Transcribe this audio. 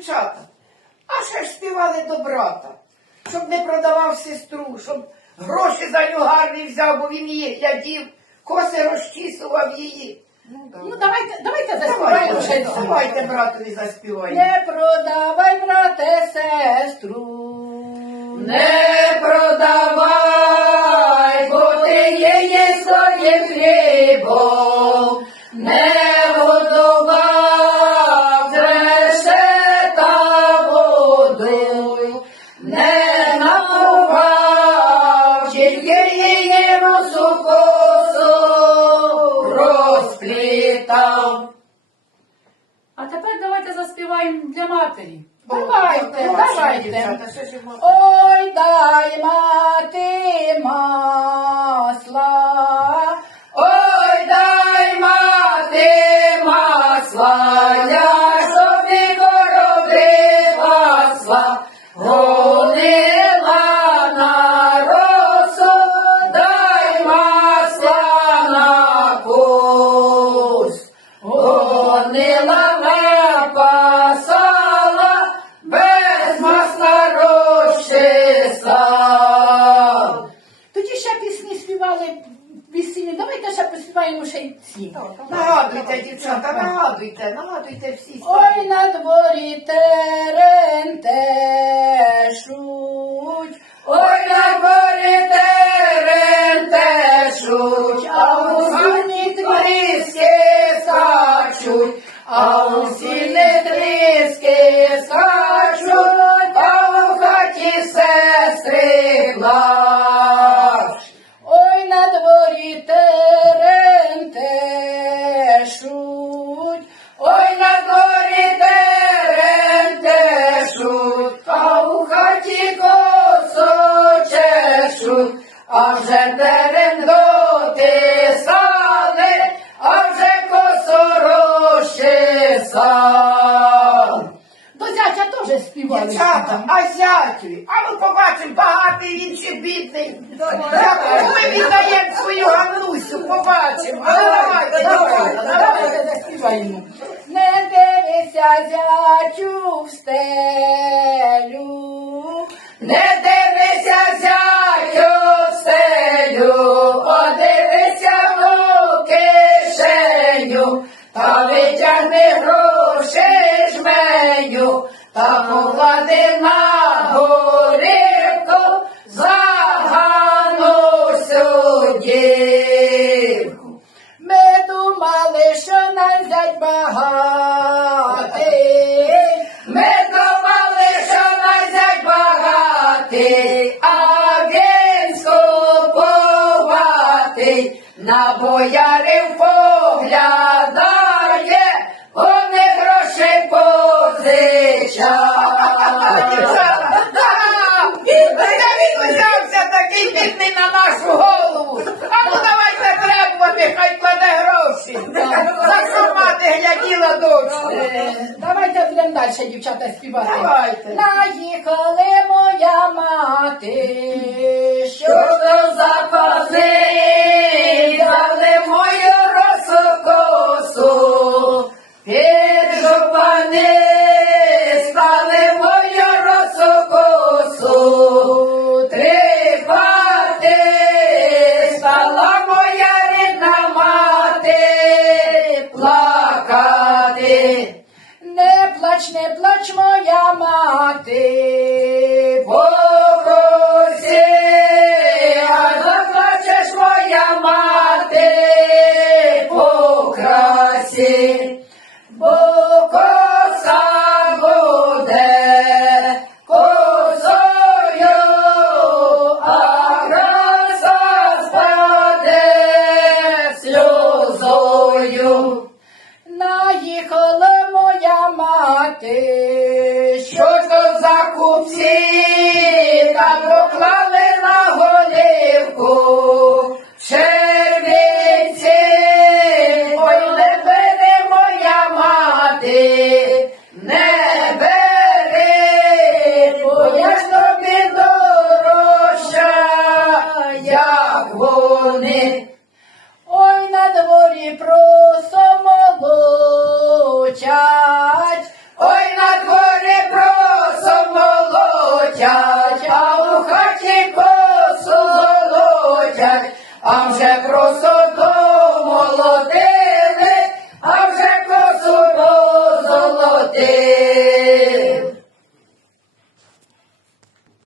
дівчата, а ще ж співали до брата, щоб не продавав сестру, щоб гроші за нього гарні взяв, бо він її глядів, коси розчісував її. Ну давайте, давайте заспіваємо ще Давайте, давайте братові заспіваємо. Не продавай, брате, сестру. Не продавай, бо ти її своїм хлібом, розплітав. А тепер давайте заспіваємо для матері. Давайте, давайте. Ой, дай співали весільні. Давайте ще поспіваємо ще й ці. Нагадуйте, дівчата, нагадуйте, нагадуйте всі. Ой, на дворі терентешуть. Ой, на горі терентешуть, а у сіні тріски скачуть, а у сіні тріски скачуть, а у хаті сестри плач. Дівчата, а зятю, а ми побачимо, багатий він чи бідний. Ми віддаємо свою Ганусю, побачимо. А давайте, давайте, давайте. Заспіваємо. Не дивися зятю в стелю. Боярів поглядає, вони. Він взявся такий бідний на нашу голову. А ну давайте требувати, хай кладе гроші. За що мати гляділа дочку? Давайте будемо далі, дівчата, співати. Давайте. Наїхали моя мати, що то за кози, дали мою росу косу, під жупани стали мою росу косу, три пати стала моя рідна мати плакати. не плач, не плач, моя мати. Покосі, мати,